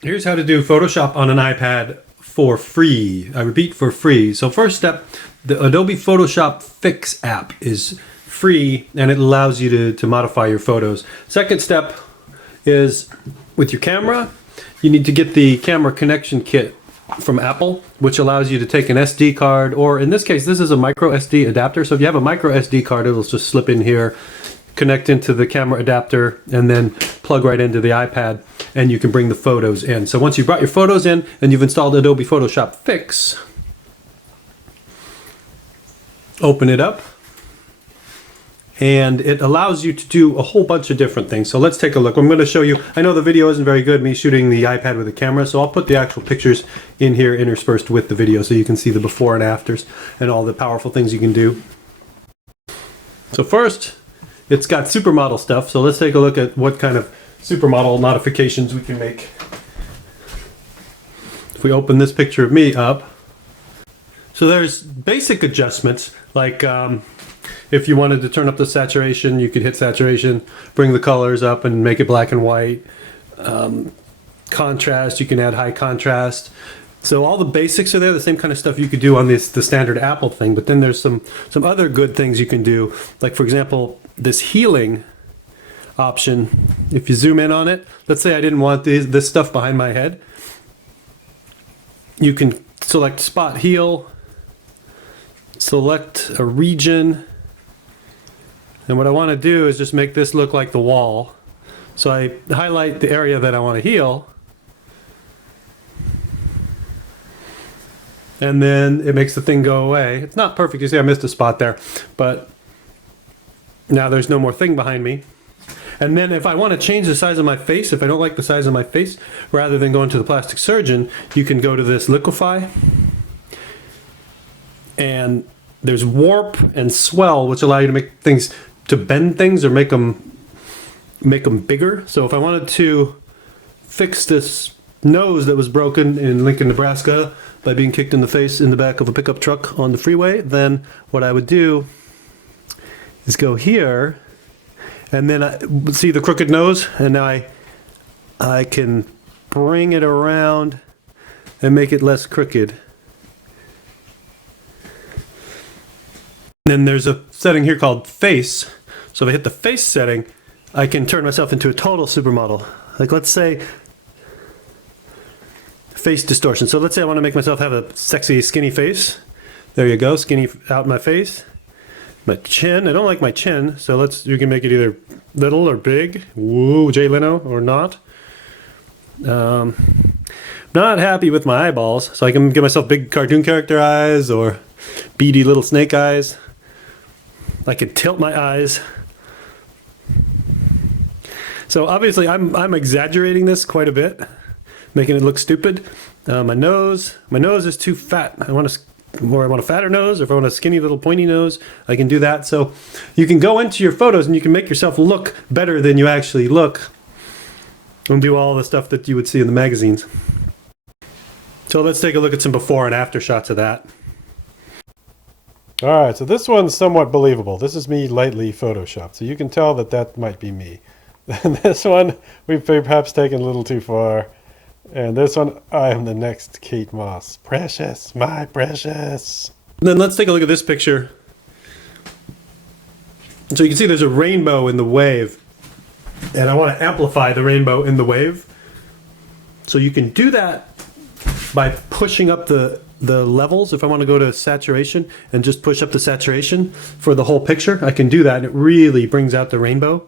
Here's how to do Photoshop on an iPad for free. I repeat, for free. So first step, the Adobe Photoshop Fix app is free and it allows you to modify your photos. Second step is with your camera, you need to get the camera connection kit from Apple, which allows you to take an SD card, or in this case, this is a micro SD adapter. So if you have a micro SD card, it'll just slip in here, connect into the camera adapter, and then plug right into the iPad, and you can bring the photos in. So once you've brought your photos in and you've installed Adobe Photoshop Fix, open it up, and it allows you to do a whole bunch of different things. So let's take a look. I'm going to show you, I know the video isn't very good, me shooting the iPad with a camera, so I'll put the actual pictures in here interspersed with the video so you can see the before and afters and all the powerful things you can do. So first, it's got supermodel stuff, so let's take a look at what kind of supermodel modifications we can make. If we open this picture of me up, so there's basic adjustments, like if you wanted to turn up the saturation, you could hit saturation, bring the colors up and make it black and white. Contrast, you can add high contrast. So all the basics are there, the same kind of stuff you could do on the standard Apple thing, but then there's some other good things you can do. Like for example, this healing option, if you zoom in on it, let's say I didn't want this stuff behind my head. You can select spot heal, select a region, and what I want to do is just make this look like the wall. So I highlight the area that I want to heal, and then it makes the thing go away. It's not perfect, you see I missed a spot there, but now there's no more thing behind me. And then if I want to change the size of my face, if I don't like the size of my face, rather than going to the plastic surgeon, you can go to this liquefy, and there's warp and swell, which allow you to make things, to bend things or make them bigger. So if I wanted to fix this nose that was broken in Lincoln, Nebraska by being kicked in the face in the back of a pickup truck on the freeway, then what I would do is go here, and then I see the crooked nose, and now I can bring it around and make it less crooked. Then there's a setting here called face. So if I hit the face setting, I can turn myself into a total supermodel. Like let's say face distortion. So let's say I want to make myself have a sexy skinny face. There you go, skinny out my face. My chin, I don't like my chin, so you can make it either little or big. Woo, Jay Leno, or not. Not happy with my eyeballs, so I can give myself big cartoon character eyes or beady little snake eyes. I can tilt my eyes. So obviously I'm exaggerating this quite a bit, making it look stupid. My nose is too fat. I want a fatter nose, or if I want a skinny little pointy nose, I can do that. So you can go into your photos and you can make yourself look better than you actually look, and do all the stuff that you would see in the magazines. So let's take a look at some before and after shots of that. Alright, so this one's somewhat believable. This is me lightly photoshopped, so you can tell that might be me. This one, we've perhaps taken a little too far. And this one, I am the next Kate Moss. Precious, my precious. Then let's take a look at this picture. So you can see there's a rainbow in the wave, and I want to amplify the rainbow in the wave. So you can do that by pushing up the levels. If I want to go to saturation and just push up the saturation for the whole picture, I can do that, and it really brings out the rainbow.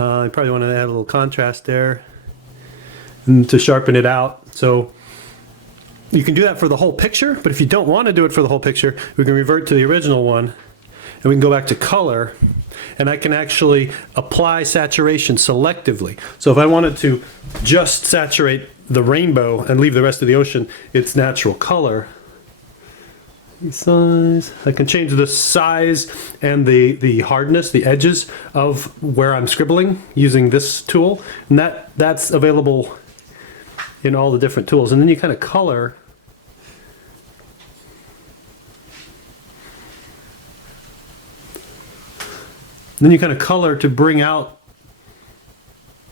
I probably want to add a little contrast there and to sharpen it out. So you can do that for the whole picture, but if you don't want to do it for the whole picture, we can revert to the original one, and we can go back to color, and I can actually apply saturation selectively. So if I wanted to just saturate the rainbow and leave the rest of the ocean its natural color, size, I can change the size and the hardness, the edges of where I'm scribbling using this tool, and that's available in all the different tools. And then you kind of color. Then you kind of color to bring out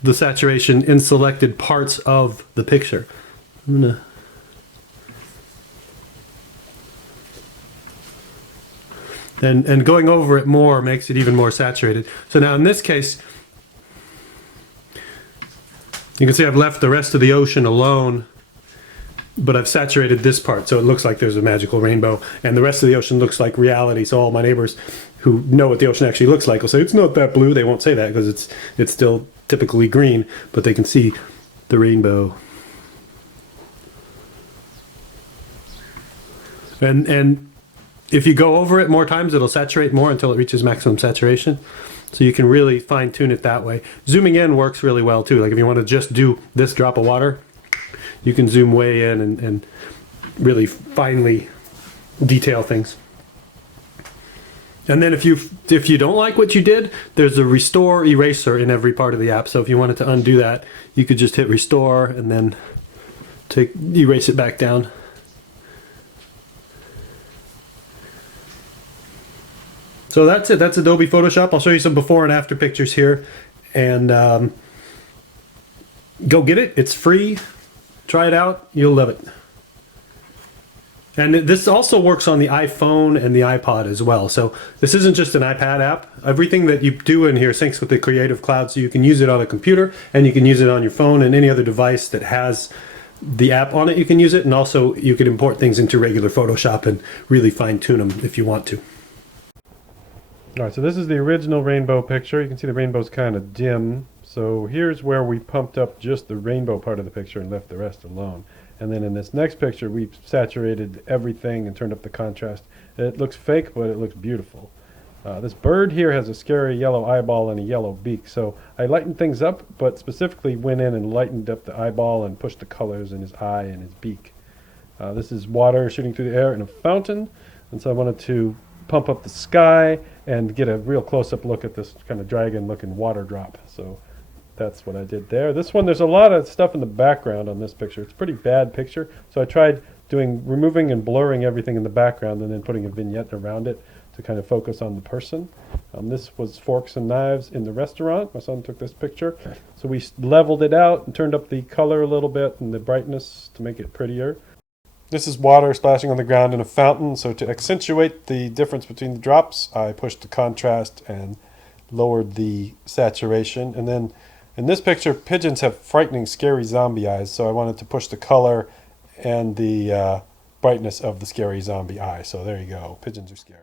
the saturation in selected parts of the picture. I'm gonna and going over it more makes it even more saturated. So now in this case, you can see I've left the rest of the ocean alone, but I've saturated this part so it looks like there's a magical rainbow, and the rest of the ocean looks like reality. So all my neighbors who know what the ocean actually looks like will say, it's not that blue. They won't say that because it's still typically green, but they can see the rainbow. And if you go over it more times, it'll saturate more until it reaches maximum saturation. So you can really fine tune it that way. Zooming in works really well too. Like if you want to just do this drop of water, you can zoom way in and really finely detail things. And then if you don't like what you did, there's a restore eraser in every part of the app. So if you wanted to undo that, you could just hit restore and then erase it back down. So that's it. That's Adobe Photoshop. I'll show you some before and after pictures here, and go get it. It's free. Try it out. You'll love it. And this also works on the iPhone and the iPod as well. So this isn't just an iPad app. Everything that you do in here syncs with the Creative Cloud, so you can use it on a computer and you can use it on your phone and any other device that has the app on it. You can use it, and also you can import things into regular Photoshop and really fine tune them if you want to. All right, so this is the original rainbow picture. You can see the rainbow's kind of dim. So here's where we pumped up just the rainbow part of the picture and left the rest alone. And then in this next picture, we've saturated everything and turned up the contrast. It looks fake, but it looks beautiful. This bird here has a scary yellow eyeball and a yellow beak. So I lightened things up, but specifically went in and lightened up the eyeball and pushed the colors in his eye and his beak. This is water shooting through the air in a fountain. And so I wanted to pump up the sky and get a real close-up look at this kind of dragon-looking water drop. So that's what I did there. This one, there's a lot of stuff in the background on this picture. It's a pretty bad picture, so I tried removing and blurring everything in the background and then putting a vignette around it to kind of focus on the person. This was forks and knives in the restaurant. My son took this picture. So we leveled it out and turned up the color a little bit and the brightness to make it prettier. This is water splashing on the ground in a fountain, so to accentuate the difference between the drops, I pushed the contrast and lowered the saturation. And then in this picture, pigeons have frightening, scary zombie eyes, so I wanted to push the color and the brightness of the scary zombie eye. So there you go, pigeons are scary.